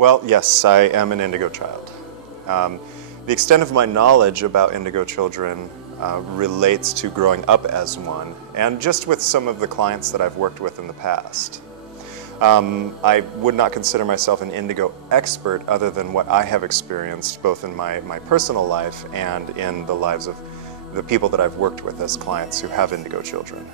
Well, yes, I am an indigo child. The extent of my knowledge about indigo children relates to growing up as one, and just with some of the clients that I've worked with in the past. I would not consider myself an indigo expert other than what I have experienced both in my personal life and in the lives of the people that I've worked with as clients who have indigo children.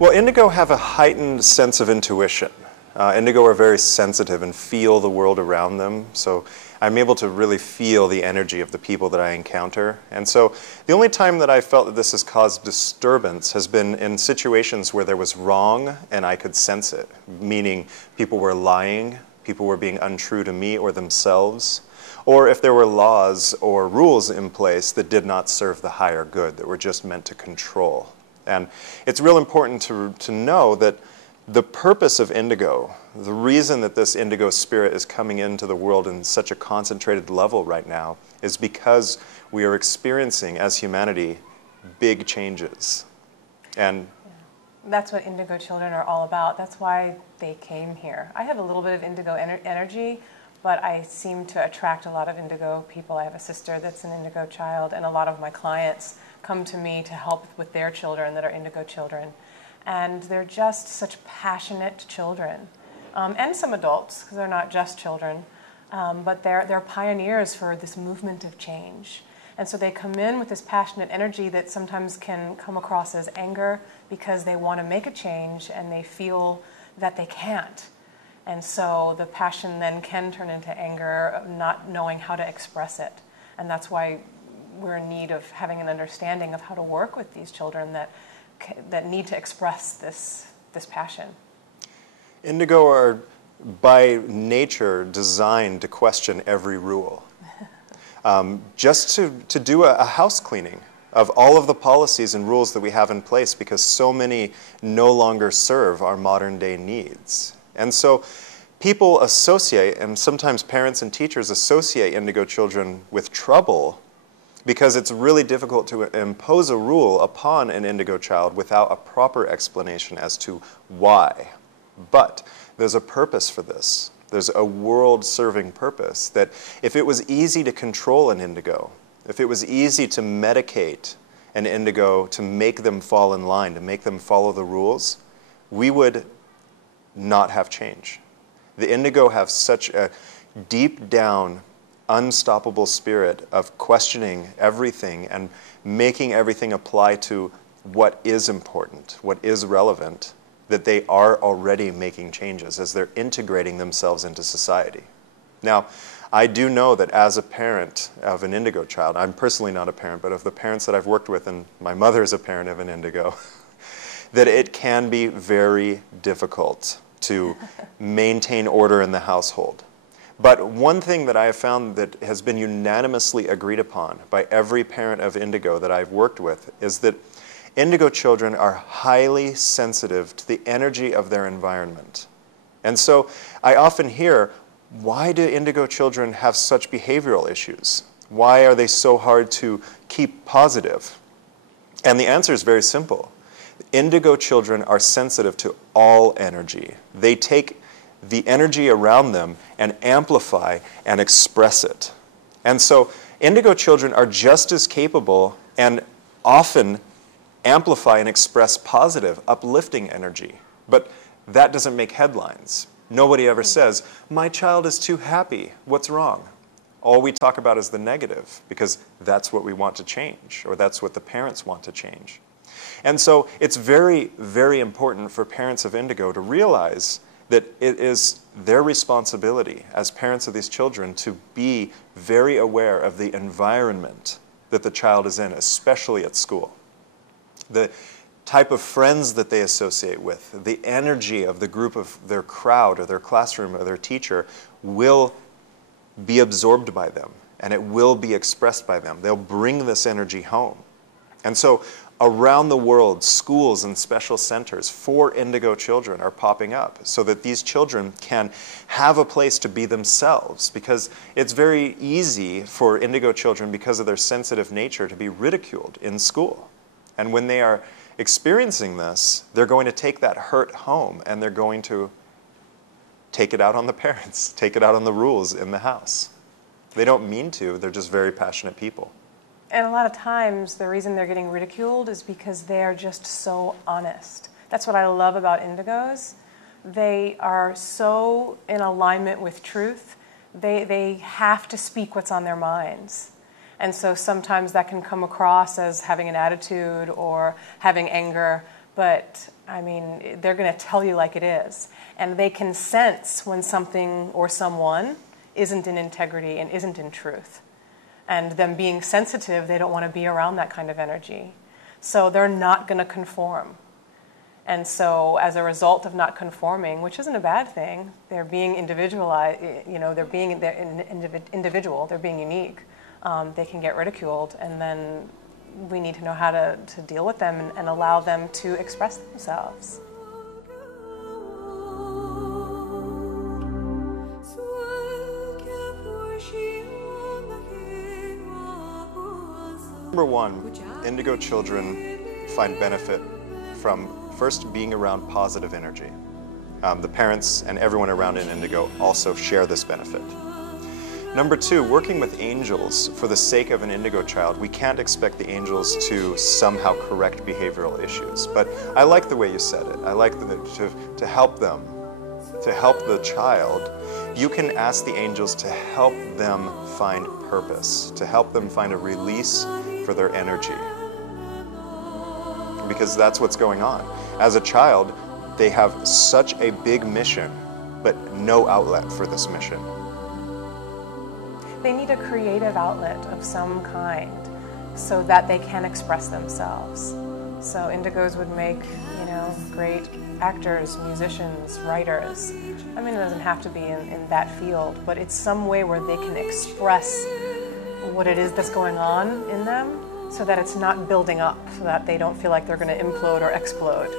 Well, indigo have a heightened sense of intuition. Indigo are very sensitive and feel the world around them, so I'm able to really feel the energy of the people that I encounter. And so the only time that I felt that this has caused disturbance has been in situations where there was wrong and I could sense it, meaning people were lying, people were being untrue to me or themselves, or if there were laws or rules in place that did not serve the higher good, that were just meant to control. And it's real important to know that the purpose of indigo, the reason that this indigo spirit is coming into the world in such a concentrated level right now is because we are experiencing, as humanity, big changes. And that's what indigo children are all about. That's why they came here. I have a little bit of indigo energy, but I seem to attract a lot of indigo people. I have a sister that's an indigo child, and a lot of my clients come to me to help with their children that are indigo children. And they're just such passionate children, and some adults, because they're not just children, but they're pioneers for this movement of change. And so they come in with this passionate energy that sometimes can come across as anger because they want to make a change and they feel that they can't. And so the passion then can turn into anger of not knowing how to express it. And that's why we're in need of having an understanding of how to work with these children that need to express this passion. Indigo are by nature designed to question every rule. Just to do a house cleaning of all of the policies and rules that we have in place, because so many no longer serve our modern day needs. And so people associate, and sometimes parents and teachers associate indigo children with trouble because it's really difficult to impose a rule upon an indigo child without a proper explanation as to why. But there's a purpose for this. There's a world-serving purpose that if it was easy to control an indigo, if it was easy to medicate an indigo to make them fall in line, to make them follow the rules, we would not have change. The indigo have such a deep down, unstoppable spirit of questioning everything and making everything apply to what is important, what is relevant, that they are already making changes as they're integrating themselves into society. Now, I do know that as a parent of an indigo child, I'm personally not a parent, but of the parents that I've worked with, and my mother is a parent of an indigo, that it can be very difficult to maintain order in the household. But one thing that I have found that has been unanimously agreed upon by every parent of indigo that I've worked with is that indigo children are highly sensitive to the energy of their environment. And so I often hear, why do indigo children have such behavioral issues? Why are they so hard to keep positive? And the answer is very simple. Indigo children are sensitive to all energy. They take the energy around them and amplify and express it. And so indigo children are just as capable and often amplify and express positive, uplifting energy. But that doesn't make headlines. Nobody ever says, my child is too happy, what's wrong? All we talk about is the negative, because that's what we want to change, or that's what the parents want to change. And so it's very, very important for parents of indigo to realize that it is their responsibility as parents of these children to be very aware of the environment that the child is in, especially at school. The type of friends that they associate with, the energy of the group of their crowd or their classroom or their teacher will be absorbed by them, and it will be expressed by them. They'll bring this energy home. And so around the world, schools and special centers for indigo children are popping up so that these children can have a place to be themselves, because it's very easy for indigo children, because of their sensitive nature, to be ridiculed in school. And when they are experiencing this, they're going to take that hurt home, and they're going to take it out on the parents, take it out on the rules in the house. They don't mean to, they're just very passionate people. And a lot of times, the reason they're getting ridiculed is because they're just so honest. That's what I love about indigos. They are so in alignment with truth. They have to speak what's on their minds. And so sometimes that can come across as having an attitude or having anger, but I mean, they're going to tell you like it is. And they can sense when something or someone isn't in integrity and isn't in truth. And them being sensitive, they don't want to be around that kind of energy. So they're not going to conform. And so as a result of not conforming, which isn't a bad thing, they're being individualized, you know, they're individual, they're being unique. They can get ridiculed, and then we need to know how to deal with them and allow them to express themselves. Number one, indigo children find benefit from first being around positive energy. The parents and everyone around in indigo also share this benefit. Number two, working with angels for the sake of an indigo child. We can't expect the angels to somehow correct behavioral issues, but I like the way you said it. I like to help them, to help the child. You can ask the angels to help them find purpose, to help them find a release for their energy, because that's what's going on. As a child, they have such a big mission, but no outlet for this mission. They need a creative outlet of some kind so that they can express themselves. So indigos would make, you know, great actors, musicians, writers. I mean, it doesn't have to be in that field, but it's some way where they can express what it is that's going on in them so that it's not building up, so that they don't feel like they're going to implode or explode.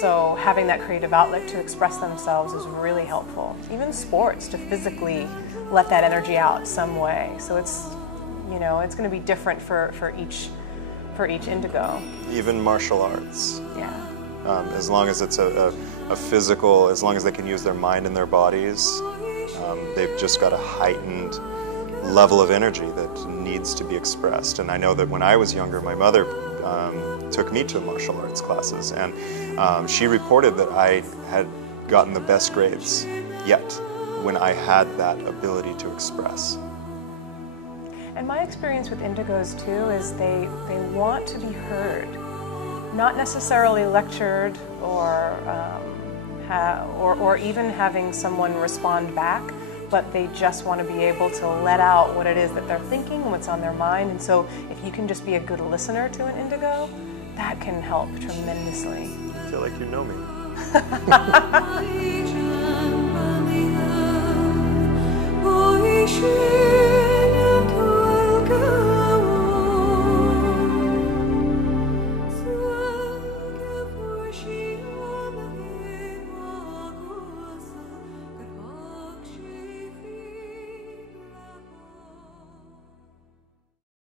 So having that creative outlet to express themselves is really helpful. Even sports, to physically let that energy out some way. So it's, you know, it's going to be different for each indigo. Even martial arts. Yeah. As long as it's a physical, as long as they can use their mind and their bodies, they've just got a heightened level of energy that needs to be expressed. And I know that when I was younger, my mother took me to martial arts classes, and she reported that I had gotten the best grades yet when I had that ability to express. And my experience with indigos too is they want to be heard, not necessarily lectured or even having someone respond back, but they just want to be able to let out what it is that they're thinking, what's on their mind. And so if you can just be a good listener to an indigo, that can help tremendously. I feel like you know me.